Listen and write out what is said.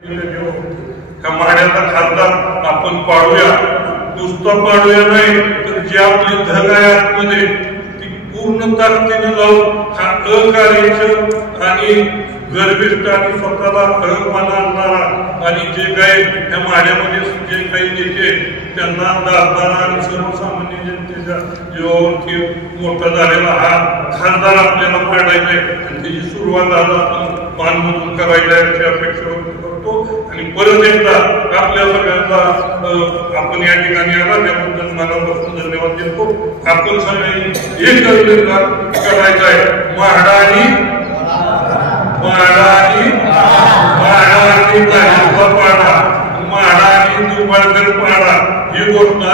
ह्या माड्याचा खासदार आपण पाडूया, नुसतं पाडूया नाही तर जी आपली धग आहे आतमध्ये ती पूर्ण ताकदीने लावून हा अकार्यक्षम आणि गर्विष्ठ आणि स्वतःला हळपणा आणणारा आणि जे काही ह्या माड्यामध्ये जे काही नेते त्यांना दाखवणारा आणि सर्वसामान्य जनतेच्या जीवावरती मोठा झालेला हा खासदार आपल्याला पाडायचा आहे आणि त्याची सुरुवात आज आपण मानमोजून करायला याची अपेक्षा करतो आणि परत एकदा आपल्या सगळ्यांना आपण या ठिकाणी आला त्याबद्दल मनापासून धन्यवाद देतो. आपण सगळ्यांनी एक करायचं आहे पाडा ही घोषणा